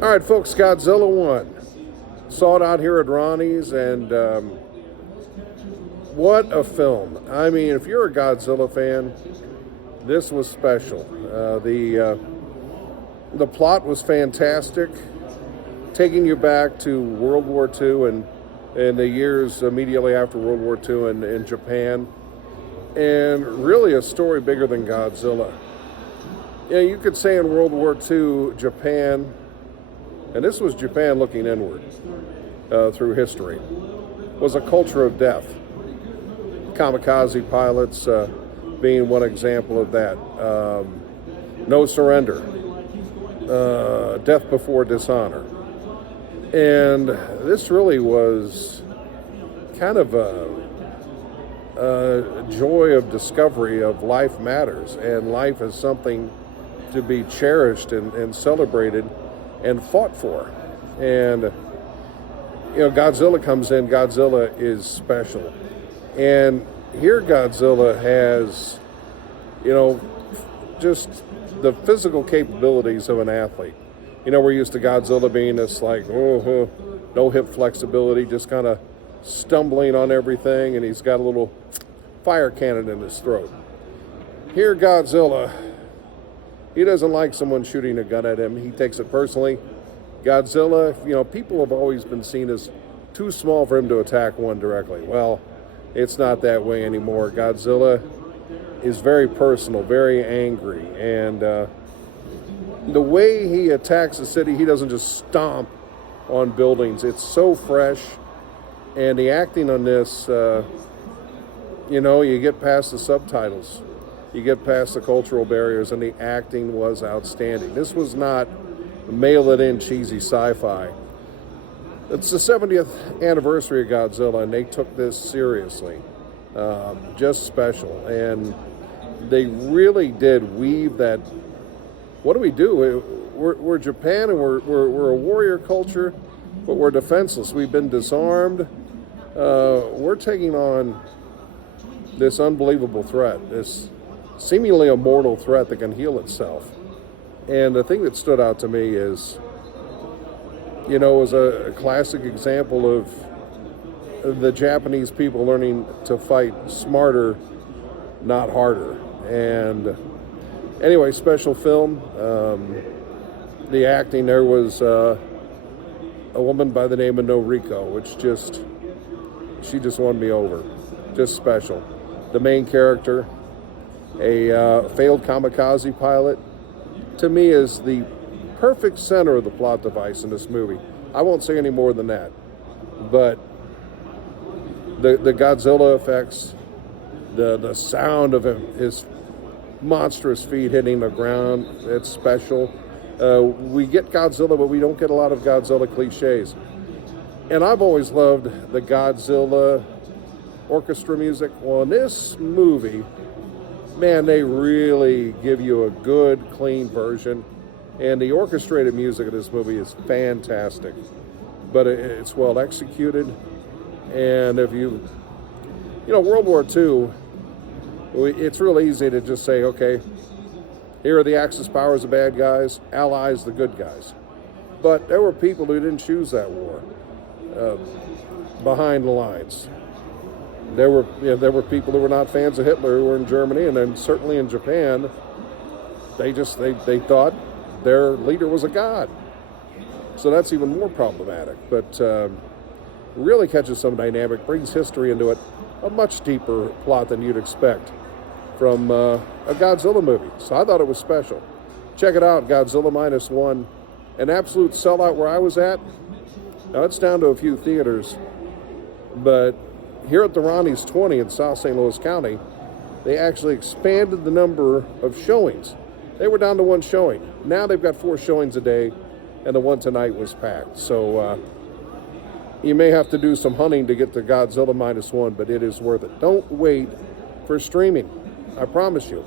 All right, folks, Godzilla 1. Saw it out here at Ronnie's, and what a film. I mean, if you're a Godzilla fan, this was special. The plot was fantastic, taking you back to World War II and the years immediately after World War II in Japan, and really a story bigger than Godzilla. Yeah, you could say in World War II, Japan, and this was Japan looking inward through history, was a culture of death. Kamikaze pilots being one example of that. No surrender. Death before dishonor. And this really was kind of a joy of discovery of life matters, and life is something to be cherished and celebrated and fought for. And Godzilla comes in. Godzilla is special, and here Godzilla has just the physical capabilities of an athlete. We're used to Godzilla being this no hip flexibility, just kind of stumbling on everything, and he's got a little fire cannon in his throat. Here Godzilla, he doesn't like someone shooting a gun at him. He takes it personally. Godzilla, people have always been seen as too small for him to attack one directly. Well, it's not that way anymore. Godzilla is very personal, very angry, and the way he attacks the city, he doesn't just stomp on buildings. It's so fresh, and the acting on this, you get past the subtitles. You get past the cultural barriers, and the acting was outstanding. This was not mail-it-in cheesy sci-fi. It's the 70th anniversary of Godzilla, and they took this seriously. Just special. And they really did weave that. What do we do? We're Japan, and we're a warrior culture, but we're defenseless. We've been disarmed. We're taking on this unbelievable threat, this seemingly immortal threat that can heal itself. And the thing that stood out to me is, was a classic example of the Japanese people learning to fight smarter, not harder. And anyway, special film. The acting, there was a woman by the name of Noriko, which she just won me over. Just special. The main character, a failed kamikaze pilot, to me is the perfect center of the plot device in this movie. I won't say any more than that. But the Godzilla effects, the sound of his monstrous feet hitting the ground, it's special. We get Godzilla, but we don't get a lot of Godzilla cliches. And I've always loved the Godzilla orchestra music. Well, in this movie, man, they really give you a good, clean version. And the orchestrated music of this movie is fantastic. But it's well executed. And if World War II, it's real easy to just say, okay, here are the Axis powers, the bad guys, Allies, the good guys. But there were people who didn't choose that war behind the lines. There were people who were not fans of Hitler who were in Germany, and then certainly in Japan, they thought their leader was a god. So that's even more problematic. But really catches some dynamic, brings history into it, a much deeper plot than you'd expect from a Godzilla movie. So I thought it was special. Check it out, Godzilla -1. An absolute sellout where I was at. Now it's down to a few theaters, but here at the Ronnie's 20 in South St. Louis County, they actually expanded the number of showings. They were down to one showing. Now they've got 4 showings a day, and the one tonight was packed. So you may have to do some hunting to get to Godzilla -1, but it is worth it. Don't wait for streaming. I promise you.